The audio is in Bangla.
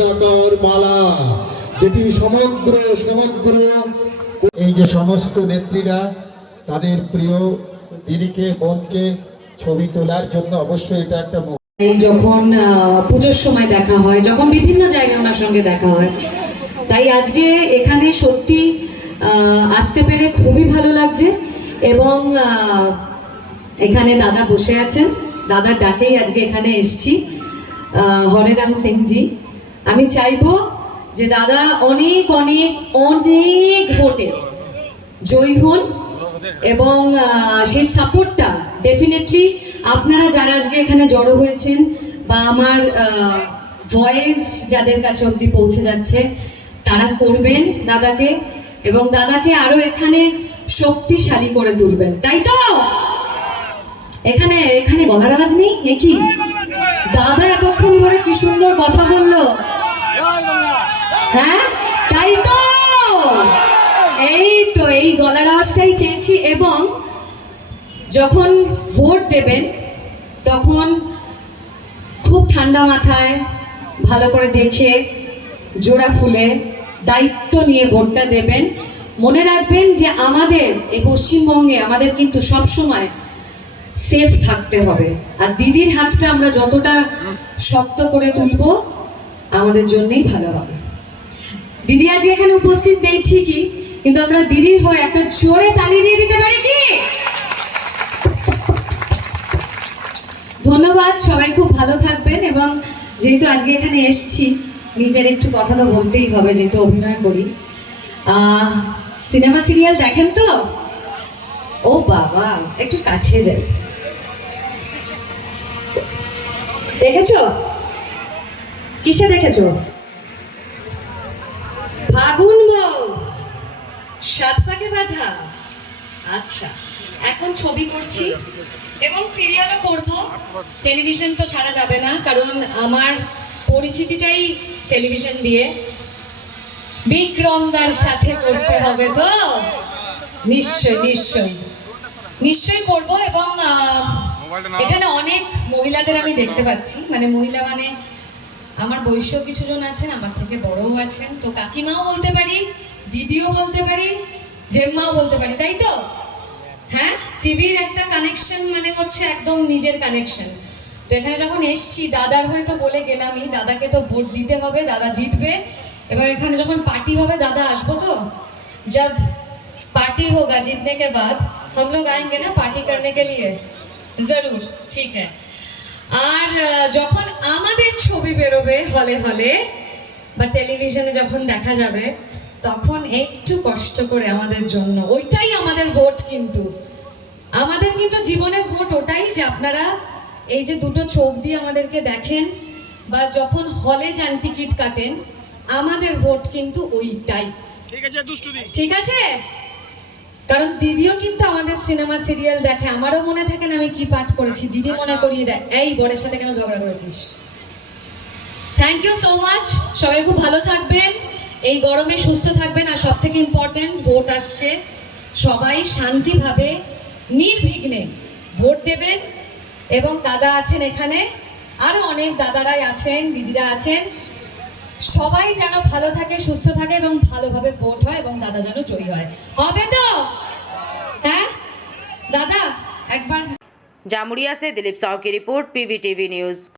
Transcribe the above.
সুধাকর মালা, যেটি সমগ্র সমগ্র এই যে সমস্ত নেত্রীরা তাদের প্রিয় দিদিকে বোনকে ছবি তোলার জন্য অবশ্যই এটা একটা যখন পুজোর সময় দেখা হয়, যখন বিভিন্ন জায়গায় ওনার সঙ্গে দেখা হয়, তাই আজকে এখানে সত্যি আসতে পেরে খুবই ভালো লাগছে। এবং এখানে দাদা বসে আছেন, দাদার ডাকেই আজকে এখানে এসছি, হরেরাম সিংজি। আমি চাইবো যে দাদা অনেক অনেক অনেক ভোটে জয়ী হন এবং সেই সাপোর্টটা ডেফিনেটলি আপনারা যারা আজকে এখানে জড়ো হয়েছেন বা আমার ভয়েস যাদের কাছে অবধি পৌঁছে যাচ্ছে তারা করবেন দাদাকে, এবং দাদাকে আরো এখানে শক্তিশালী করে তুলবেন, তাই তো? এখানে এখানে গলার আওয়াজ নেই কি? দাদা এতক্ষণ ধরে কি সুন্দর কথা বললো, হ্যাঁ তাই তো? এই তো এই গলার আওয়াজটাই চেয়েছি। এবং যখন ভোট দেবেন তখন খুব ঠান্ডা মাথায় ভালো করে দেখে জোড়া ফুলে দায়িত্ব নিয়ে ভোটটা দেবেন। মনে রাখবেন যে আমাদের এই পশ্চিমবঙ্গে আমাদের কিন্তু সব সময় সেফ থাকতে হবে, আর দিদির হাতটা আমরা যতটা শক্ত করে তুলবো আমাদের জন্যই ভালো হবে। দিদি আজ এখানে উপস্থিত নেই ঠিকই, কিন্তু আমরা দিদির হয়ে একটা জোরে তালি দিয়ে দিতে পারি কি? ধন্যবাদ, সবাই খুব ভালো থাকবেন। এবং যেহেতু আজকে এখানে এসছি, নিজের একটু কথা তো বলতেই হবে, যেহেতু অভিনয় করি। সিনেমা সিরিয়াল দেখেন তো? ও বাবা, একটু কাছে যাই। দেখেছো? কিসে দেখেছো? ফাগুন বউ, সাত পাকে বাঁধা। আচ্ছা, এখন ছবি করছি এবং সিরিয়ালও করব। টেলিভিশন তো ছাড়া যাবে না, কারণ আমার পরিচিতিটাই টেলিভিশন দিয়ে। বিক্রমদার সাথে করতে হবে তো? নিশ্চয়ই নিশ্চয়ই নিশ্চয়ই করব। এবং এখানে অনেক মহিলাদের আমি দেখতে পাচ্ছি, মানে মহিলা মানে আমার বয়সেও কিছু জন আছেন, আমার থেকে বড়ও আছেন, তো কাকিমাও বলতে পারি, দিদিও বলতে পারি, জেম্মাও বলতে পারি, তাই তো? হ্যাঁ, টিভির একটা কানেকশন মানে হচ্ছে একদম নিজের কানেকশন। তো এখানে যখন এসছি দাদার হয়তো বলে গেলামই, দাদাকে তো ভোট দিতে হবে, দাদা জিতবে। এবার এখানে যখন পার্টি হবে দাদা আসবো তো, जब पार्टी होगा जीतने के बाद हम लोग आएंगे ना पार्टी करने के लिए, जरूर, ठीक है। আর যখন আমাদের ছবি বেরোবে হলে হলে বা টেলিভিশনে যখন দেখা যাবে, তখন একটু কষ্ট করে আমাদের জন্য, ওইটাই আমাদের ভোট। কিন্তু আমাদের কিন্তু জীবনের ভোট ওটাই যে আপনারা এই যে দুটো চোখ দিয়ে আমাদেরকে দেখেন বা যখন হলে যান টিকিট কাটেন, আমাদের ভোট কিন্তু ওইটাই। ঠিক আছে দুষ্টুদি, ঠিক আছে? কারণ দিদিও কিন্তু আমাদের সিনেমা সিরিয়াল দেখে, আমারও মনে থাকে না আমি কি পাঠ করেছি, দিদি মনে করিয়ে দেয়, এই বরের সাথে কেন ঝগড়া করেছিস। থ্যাংক ইউ সো মাচ, সবাই খুব ভালো থাকবেন, এই গরমে সুস্থ থাকবেন, আর সব থেকে ইম্পর্টেন্ট ভোট আসছে, সবাই শান্তিভাবে নির্বিঘ্নে ভোট দেবেন। এবং দাদা আছেন এখানে, আরো অনেক দাদারাই আছেন, দিদিরা আছেন, সবাই যেন ভালো থাকে, সুস্থ থাকে এবং ভালোভাবে ভোট হয় এবং দাদা যেন জয়ী হয়। হবে তো? হ্যাঁ দাদা, একবার। जामुड़िया से दिलीप साहू की रिपोर्ट, PVTV न्यूज़।